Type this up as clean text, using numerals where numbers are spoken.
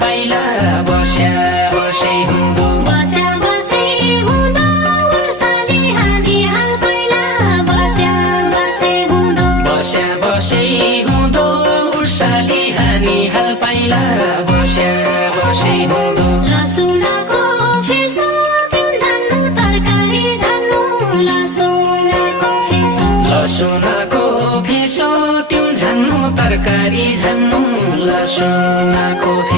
पाइला बस्या बसै हुँदो बस्या बसै हुँदो उर्साली हानी हाल पाइला बस्या बसै हुँदो बस्या बसै हुँदो उर्साली हानी हाल पाइला बस्या बसै हुँदो लसुनको फेसो तिउन झान्नु तरकारी झान्नु लसुनको फेसो लसुनको फेसो तिउन झान्नु तरकारी झान्नु लसुनको